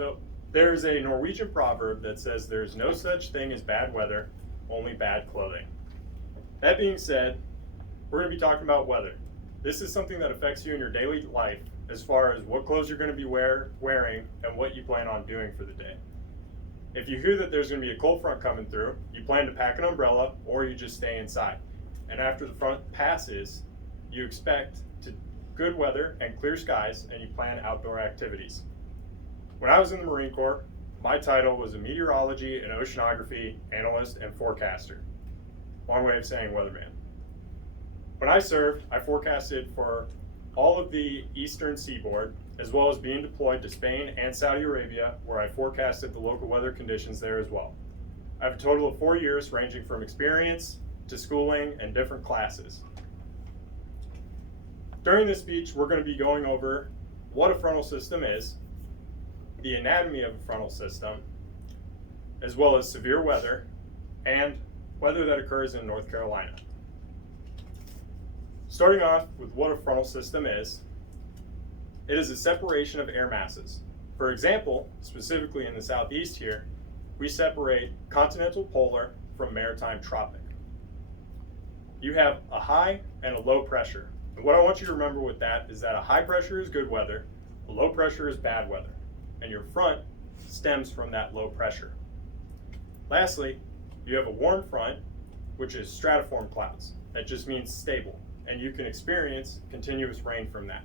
So there's a Norwegian proverb that says there's no such thing as bad weather, only bad clothing. That being said, we're going to be talking about weather. This is something that affects you in your daily life as far as what clothes you're going to be wearing and what you plan on doing for the day. If you hear that there's going to be a cold front coming through, you plan to pack an umbrella or you just stay inside. And after the front passes, you expect good weather and clear skies, and you plan outdoor activities. When I was in the Marine Corps, my title was a meteorology and oceanography analyst and forecaster. Long way of saying weatherman. When I served, I forecasted for all of the eastern seaboard, as well as being deployed to Spain and Saudi Arabia, where I forecasted the local weather conditions there as well. I have a total of 4 years ranging from experience to schooling and different classes. During this speech, we're going to be going over what a frontal system is, the anatomy of a frontal system, as well as severe weather, and weather that occurs in North Carolina. Starting off with what a frontal system is, it is a separation of air masses. For example, specifically in the southeast here, we separate continental polar from maritime tropic. You have a high and a low pressure. And what I want you to remember with that is that a high pressure is good weather, a low pressure is bad weather, and your front stems from that low pressure. Lastly, you have a warm front, which is stratiform clouds. That just means stable, and you can experience continuous rain from that.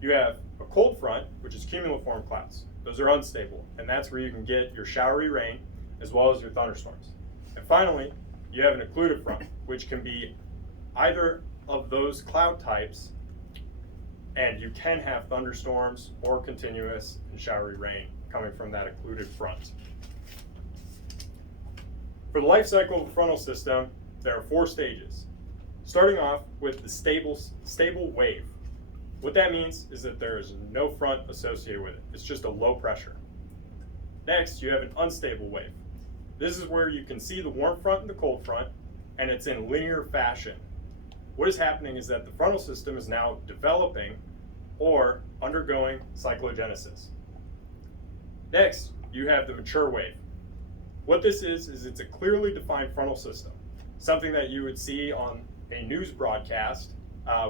You have a cold front, which is cumuliform clouds. Those are unstable, and that's where you can get your showery rain as well as your thunderstorms. And finally, you have an occluded front, which can be either of those cloud types, and you can have thunderstorms or continuous and showery rain coming from that occluded front. For the life cycle of a frontal system, there are 4 stages. Starting off with the stable wave. What that means is that there is no front associated with it. It's just a low pressure. Next, you have an unstable wave. This is where you can see the warm front and the cold front, and it's in linear fashion. What is happening is that the frontal system is now developing or undergoing cyclogenesis. Next, you have the mature wave. What this is it's a clearly defined frontal system, something that you would see on a news broadcast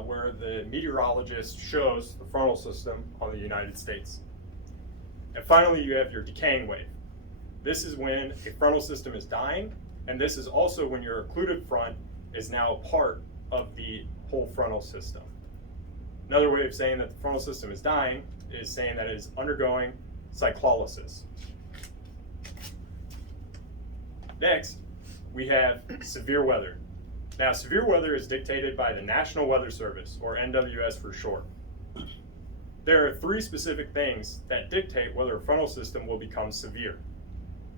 where the meteorologist shows the frontal system on the United States. And finally, you have your decaying wave. This is when a frontal system is dying, and this is also when your occluded front is now a part of the whole frontal system. Another way of saying that the frontal system is dying is saying that it is undergoing cyclolysis. Next, we have severe weather. Now, severe weather is dictated by the National Weather Service, or NWS for short. There are 3 specific things that dictate whether a frontal system will become severe.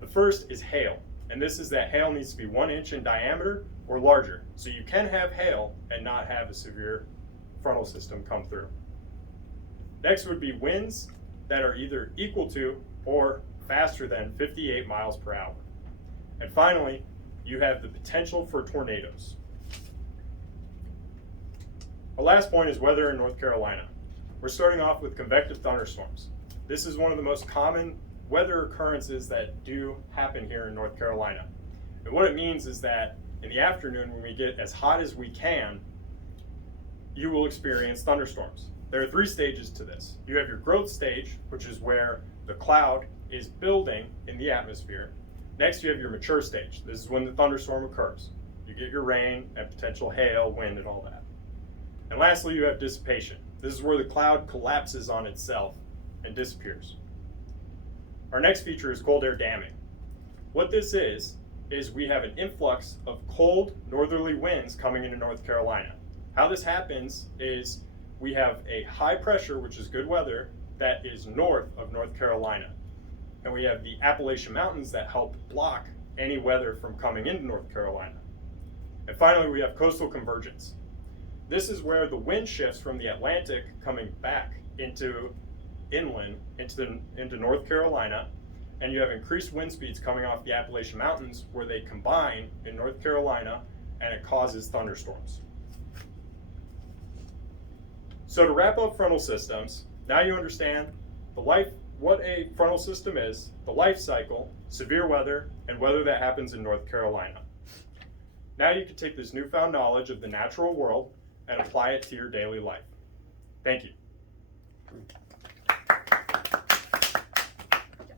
The first is hail, and this is that hail needs to be 1 inch in diameter or larger. So you can have hail and not have a severe frontal system come through. Next would be winds that are either equal to or faster than 58 miles per hour. And finally, you have the potential for tornadoes. Our last point is weather in North Carolina. We're starting off with convective thunderstorms. This is one of the most common weather occurrences that do happen here in North Carolina. And what it means is that in the afternoon, when we get as hot as we can, you will experience thunderstorms. There are 3 stages to this. You have your growth stage, which is where the cloud is building in the atmosphere. Next, you have your mature stage. This is when the thunderstorm occurs. You get your rain and potential hail, wind, and all that. And lastly, you have dissipation. This is where the cloud collapses on itself and disappears. Our next feature is cold air damming. What this is we have an influx of cold northerly winds coming into North Carolina. How this happens is we have a high pressure, which is good weather, that is north of North Carolina. And we have the Appalachian Mountains that help block any weather from coming into North Carolina. And finally, we have coastal convergence. This is where the wind shifts from the Atlantic coming back into inland, into North Carolina, and you have increased wind speeds coming off the Appalachian Mountains where they combine in North Carolina, and it causes thunderstorms. So to wrap up frontal systems, now you understand the life what a frontal system is, the life cycle, severe weather, and whether that happens in North Carolina. Now you can take this newfound knowledge of the natural world and apply it to your daily life. Thank you.